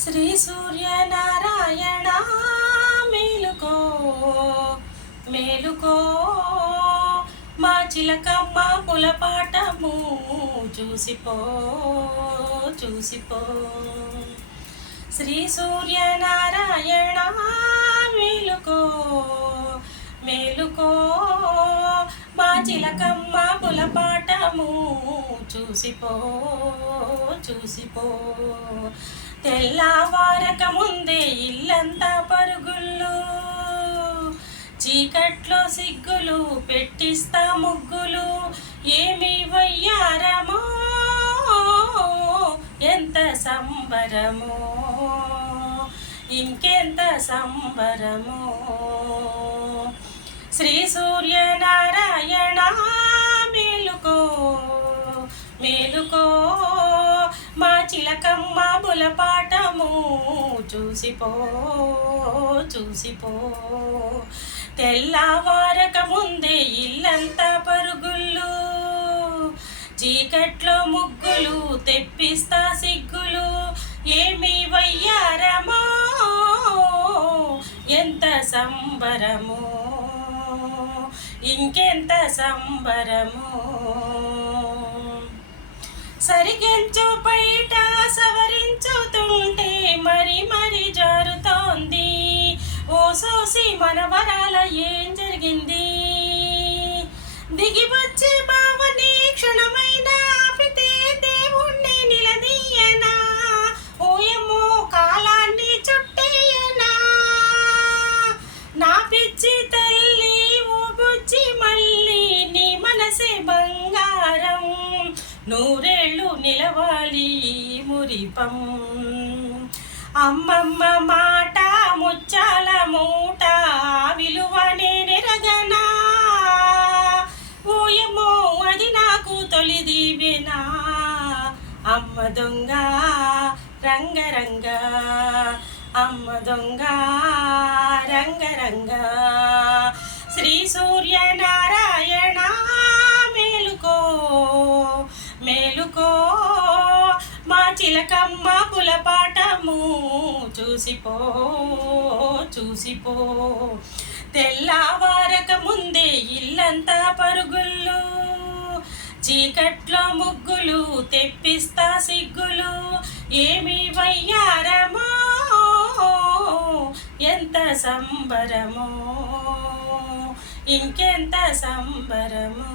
శ్రీ సూర్యనారాయణ మేలుకో మేలుకో మా చిలకమ్మ పులపాటము చూసిపో చూసిపో. శ్రీ సూర్యనారాయణ మేలుకో మేలుకో మా చిలకమ్మ పులపాటము చూసిపో చూసిపో. తెల్లవారక ముందే ఇల్లంతా పరుగుళ్ళు, చీకట్లో సిగ్గులు పెట్టిస్తా ముగ్గులు. ఏమి వయ్యారమో ఎంత సంబరమో, ఇంకెంత సంబరమో. శ్రీ సూర్యనారాయణ మేలుకో మేలుకో మా చిలకమ్మ బులపాటము చూసిపో చూసిపో. తెల్లవారక ముందే ఇల్లంతా పరుగుళ్ళు, చీకట్లో ముగ్గులు తెప్పిస్తా సిగ్గులు. ఏమి వయ్యారమో ఎంత సంబరమో, ఇంకెంత సంబరమో. సరిగెంచు బయట సవరించుతుంటే మరి మరి జారుతోంది. ఓ సోసి మనవరాల ఏం జరిగింది? దిగి వచ్చే భావని క్షణమైన ఆపితే దేవుణ్ణి నిలదీయనా? ఓయమ్మో కాలాన్ని చుట్టేయనా? నా పిచ్చి తల్లి ఓ బుజ్జి మళ్ళీ నీ మనసే బంగారం, నూరేళ్ళు నిలవాలి మురిపం. అమ్మమ్మ మాట ముచ్చాల మూట విలువనే నెరగనా? ఓయమ్మో అది నాకు తొలి దీవెనా. అమ్మ దొంగ రంగరంగ, అమ్మ దొంగ రంగరంగ. శ్రీ సూర్యనారాయణ మేలుకో మేలుకో మా చిలకమ్మ పులపాటము చూసిపో చూసిపో. తెల్లవారక ముందే ఇల్లంతా పరుగుళ్ళు, చీకట్లో ముగ్గులు తెప్పిస్తా సిగ్గులు. ఏమి వయ్యారమో ఎంత సంబరమో, ఇంకెంత సంబరమో.